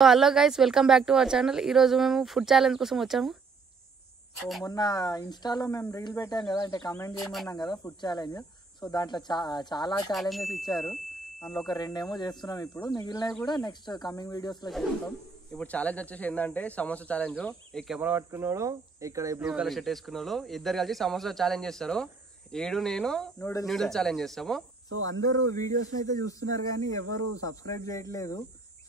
Hello guys, welcome back to our channel. ఈరోజు మేము food challenge కోసం వచ్చాము. సో మొన్న ఇన్స్టాలో మేము రీల్ పెట్టాం కదా, అంటే కమెంట్ చేయమన్నాం కదా ఫుడ్ ఛాలెంజ్. సో దాంట్లో చాలా ఛాలెంజెస్ ఇచ్చారు. అందులో ఒక రెండేమో చేస్తున్నాం ఇప్పుడు, మిగిలినవి కూడా నెక్స్ట్ కమింగ్ వీడియోస్లో చేస్తాం. ఇప్పుడు ఛాలెంజ్ వచ్చేసి ఏంటంటే సమోసా ఛాలెంజ్. ఈ కెమెరా పట్టుకున్నాడు, ఇక్కడ బ్లూ కలర్ షర్ట్ వేసుకున్నాడు, ఇద్దరు కలిసి సమోసా ఛాలెంజ్ చేస్తారు. నేను నూడిల్స్ ఛాలెంజ్ చేస్తాము. సో అందరూ వీడియోస్ని అయితే చూస్తున్నారు కానీ ఎవరు సబ్స్క్రైబ్ చేయట్లేదు.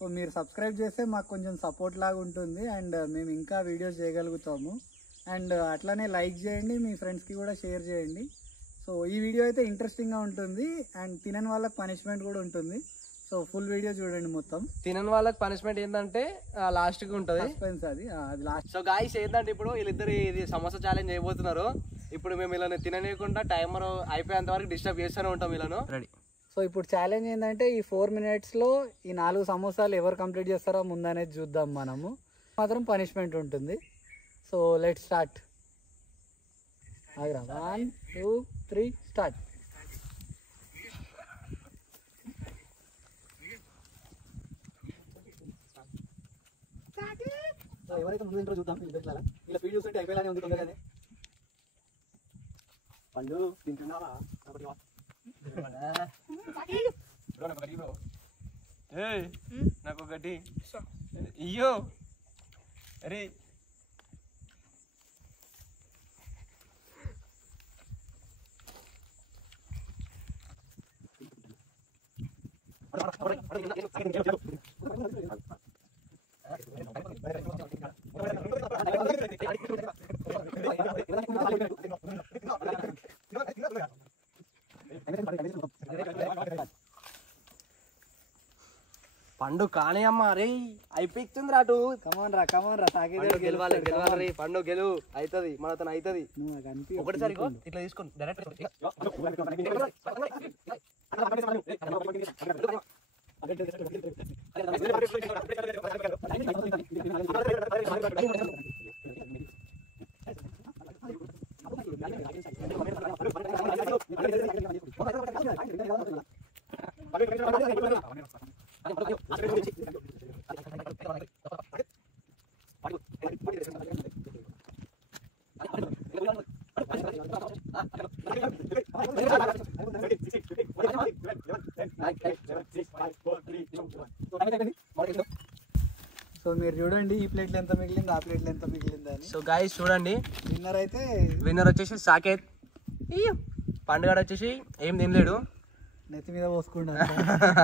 సో మీరు సబ్స్క్రైబ్ చేస్తే మాకు కొంచెం సపోర్ట్ లాగా ఉంటుంది అండ్ మేము ఇంకా వీడియోస్ చేయగలుగుతాము. అండ్ అట్లానే లైక్ చేయండి, మీ ఫ్రెండ్స్కి కూడా షేర్ చేయండి. సో ఈ వీడియో అయితే ఇంట్రెస్టింగ్గా ఉంటుంది అండ్ తినని వాళ్ళకి పనిష్మెంట్ కూడా ఉంటుంది. సో ఫుల్ వీడియో చూడండి మొత్తం. తినని వాళ్ళకి పనిష్మెంట్ ఏంటంటే లాస్ట్ కి ఉంటుంది అది లాస్ట్. సో గాయ్స్ ఏంటంటే ఇప్పుడు వీళ్ళిద్దరు ఇది సమోసా ఛాలెంజ్ చేయబోతున్నారు. ఇప్పుడు మేము ఇలా తిననీయకుండా టైమర్ అయిపోయేంత వరకు డిస్టర్బ్ చేస్తూనే ఉంటాం వీళ్ళను. రెడీ. సో ఇప్పుడు ఛాలెంజ్ ఏంటంటే ఈ 4 minutesలో ఈ 4 సమోసాలు ఎవరు కంప్లీట్ చేస్తారో ముందనేది చూద్దాం. మనము మాత్రం పనిష్మెంట్ ఉంటుంది. So let start. 1 2 3 స్టార్ట్. ఎవరైతే ముందు ఇంట్రో చూద్దాం. ఇలా ఫీడ్ చూస్తుంటే అయిపోయేలానే ఉంది తొందరగానే. పండు తింటున్నావా? నాకు ఒకటి అయ్యో అరే పండు కానీ అమ్మ రే అయిపోతుంది రాటు. కమాన్ రా గెలవాలి రే పండు గెలువు అవుతుంది మనతో అవుతుంది. ఒకటిసారి ఇట్లా తీసుకోండి డైరెక్ట్. సో మీరు చూడండి ఈ ప్లేట్లు ఎంత మిగిలింది, ఆ ప్లేట్లు ఎంత మిగిలింది అని. సో గాయ్స్ చూడండి, విన్నర్ వచ్చేసి సాకేత్. పండుగ వచ్చేసి ఏం తినలేడు, నెత్తి మీద పోసుకుంటా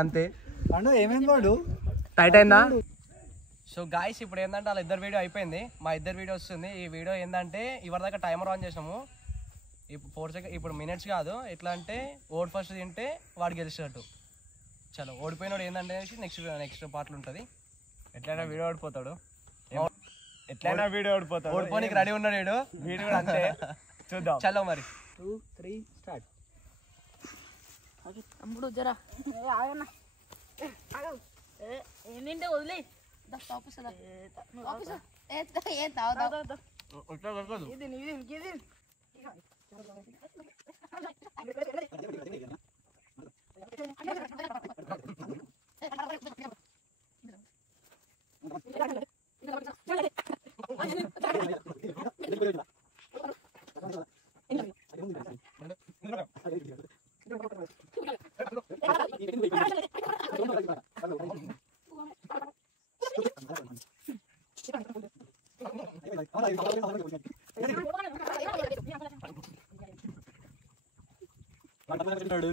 అంతే. పండు ఏమేమి వాడు టైట్ అయిందా? సో గాయ్స్ ఇప్పుడు ఏంటంటే వాళ్ళ ఇద్దరు వీడియో అయిపోయింది, మా ఇద్దరు వీడియో వస్తుంది. ఈ వీడియో ఏంటంటే ఇవరిదాకా టైమర్ ఆన్ చేసినాము. ఇప్పుడు 4 seconds, ఇప్పుడు మినిట్స్ కాదు. ఎట్లా అంటే ఓడి ఫస్ట్ తింటే వాడు గెలిచినట్టు. చలో ఓడిపోయినాడు ఏంటంటే నెక్స్ట్ పార్ట్లు ఉంటుంది. ఎట్లయినా వీడియో ఓడిపోతాడు, ఓడిపోనికి రెడీ ఉన్నాడు వీడియో అంతే. చూద్దాం చలో మరి. 2 3 స్టార్ట్. తమ్ముడు జరా ఏంటంటే వదిలే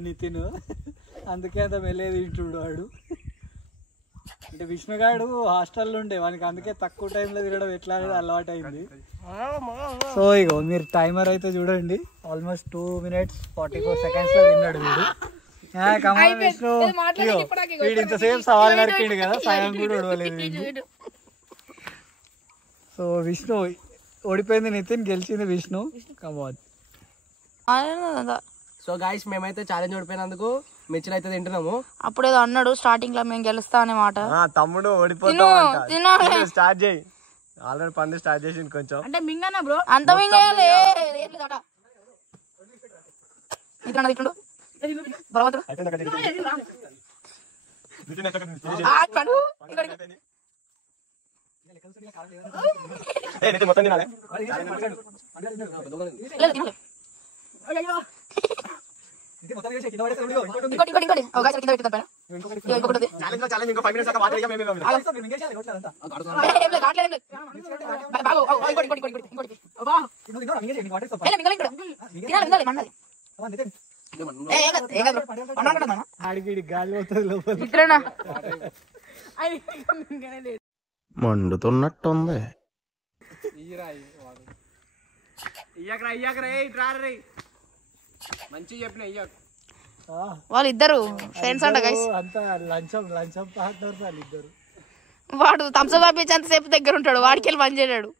నితిన్ అందుకే అంత మెల్లేది తింటుడు వాడు. అంటే విష్ణుగాడు హాస్టల్లో ఉండే వానికి అందుకే తక్కువ టైంలో తినడం ఎట్లా అనేది అలవాటు అయింది. సో ఇగో మీరు టైమర్ అయితే చూడండి, ఆల్మోస్ట్ 2 minutes 44 seconds లో తిన్నాడు వీడు. కమాన్ విష్ణు, వీడు ఇంతసేపు సవాల్ నరికిండు కదా, సగం కూడా ఓడవలేదు. సో విష్ణు ఓడిపోయింది నితిన్, గెలిచింది విష్ణు. కమాన్. సో గాయ్స్ మేమైతే ఛాలెంజ్ ఓడిపోయినందుకు మిర్చిలు అయితే తింటున్నాము. అప్పుడేదో అన్నాడు స్టార్టింగ్ లో మేము గెలుస్తా అనే మాట. తమ్ముడు ఓడిపోతావు స్టార్ట్ చేయి. ఆల్రెడీ పండు స్టార్ట్ చేసింది కొంచెం. అంటే మింగనా బ్రో, అంత మింగలే ఆడికి గాలి పోతుంది లోపల. మండుతున్నట్టుంది. మంచి చెప్పిన వాళ్ళిద్దరు ఫ్రెండ్స్ అంట గైస్. అంతా లంచం పార్ట్నర్స్ వాళ్ళిద్దరు. వాడు థమ్స్అప్ ఆపించి అంతసేపు దగ్గర ఉంటాడు, వాడికి వెళ్ళి పని చేయడాడు.